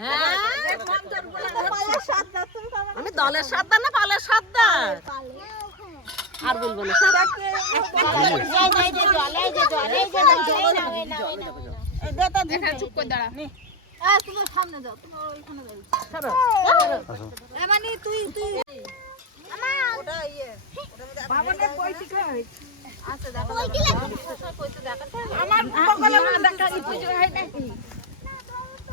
হ্যাঁ আমি দলের সাদ্দার না পালের সাদ্দার আর বলব না। চুপ করে দাঁড়া। তোমার সামনে যাও তোমার ওইখানে যাও মানে তুই তুই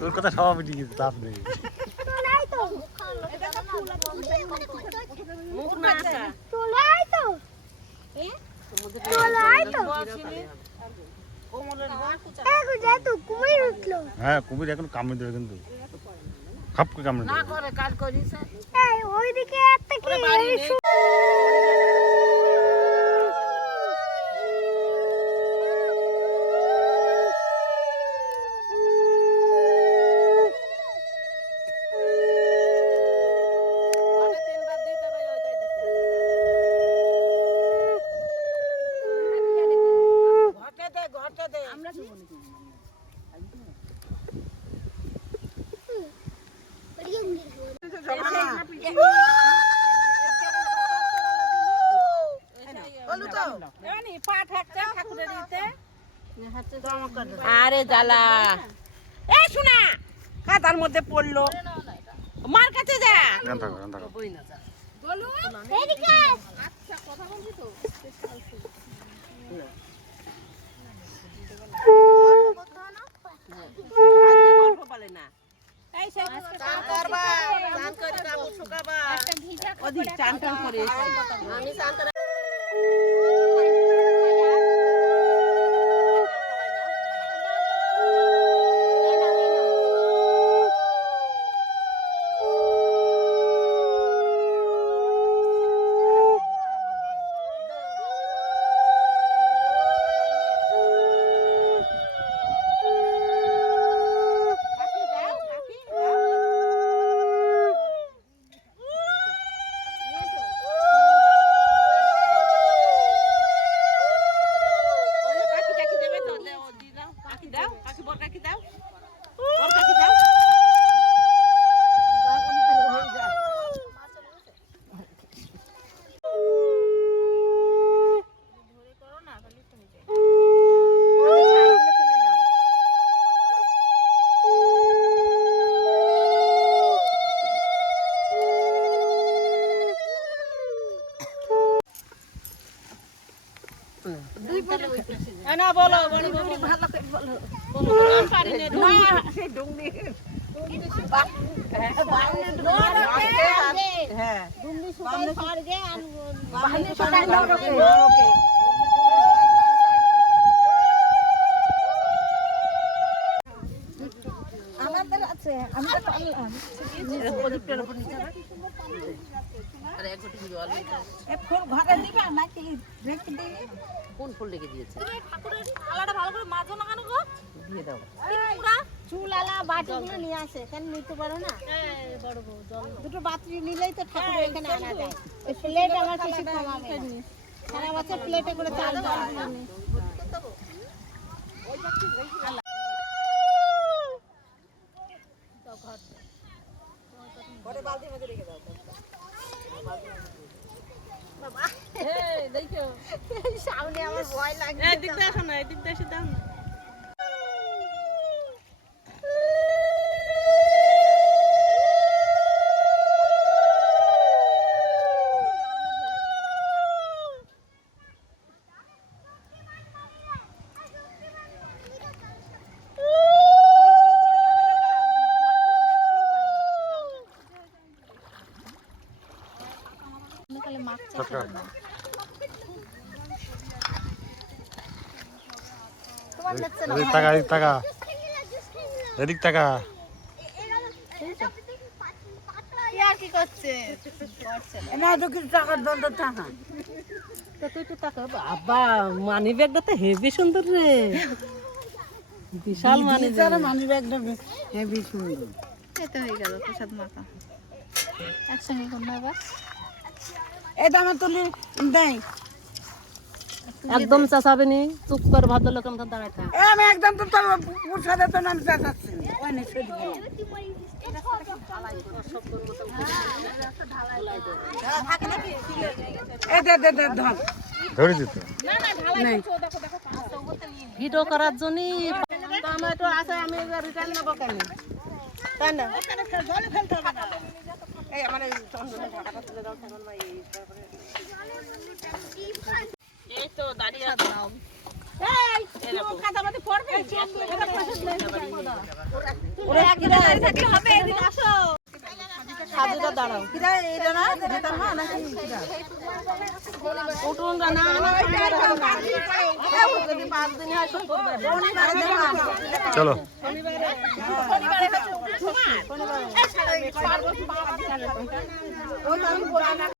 তোর কথা সব মিটি গেছে চাপ নেই। মুখ না আসা হ্যাঁ কুমির এখন কামড়ে দেবে কিন্তু। কামড়ে দেবে। আরে জ্বালা। এ শোনা কাদার মধ্যে পড়ল। মার কাছে যা। এখান থাকো এখান থাকো আজকে গল্প বলে না চান করবা চান করে কাপড় শুকাবা ওদিক চান টান করে এসছি। আমি চান করে ওরে কাকি টাকি দেবে তো দে ও দি দাও কাকি দাও কাকি বর কাকি দাও বর কাকি দাও না বলো ভালো করে বলো। হ্যাঁ আমাদের আছে আমরা পারলাম প্রদীপটার উপর নিচে রাখ। আরে এক ঘটি জল ফুল ঘরে দিবা নাকি রেখে দিই? কোন ফুল লেগে দিয়েছে? আলাদা ভালো করে মাজো না কেন গো? দিয়ে দাও। চুল আলা বাটিগুলো নিয়ে আসে কেন নিতে পারো না? দুটো বাতি নিলেই তো ঠাকুর এখানে আনা যায়। ওই প্লেট আমার কিছু কমাবে সারা বছর প্লেটে করে চাল দেওয়া হয় না। সামনে আমার ভয় লাগে এদিক দিয়ে আসো না এদিক দিয়ে এসে দাও না চটকা তোমার লাগছে না এদিক টাকা এদিক টাকা এদিক টাকা কি করছে তা তুই একটু টাকা আব্বা মানি ব্যাগটা তো হেভি সুন্দর রে। বিশাল মানি মানি ব্যাগটা হেভি সুন্দর। এতে হয়ে গেল প্রসাদ মাখা। একসঙ্গে করব আবার এটা আমার তুলি দেয় একদম চাচাবে নি চুপ করে ভদ্রলোকের মতো দাঁড়ায় থাক। এ আমি একদম তো তোর প্রসাদের তো নাম চাচ্ছি ওই নে সেদিকে এ দে দে দে ধর। ধরে দিত। ভিডিও করার জন্য টমেটো আছে আমি রিটার্ন নেব কেন? তাই না? এই আমার এই ঢাকাটা তুলে দাও কেমন ভাই এই তো দাঁড়িয়ে আছে ওরা একদিন দাঁড়িয়ে থাকলে হবে একদিন আসো। সাজুটা দাঁড়াও। উঠুন না না না যদি পাঁচ দিন হয় শুক্র চলো।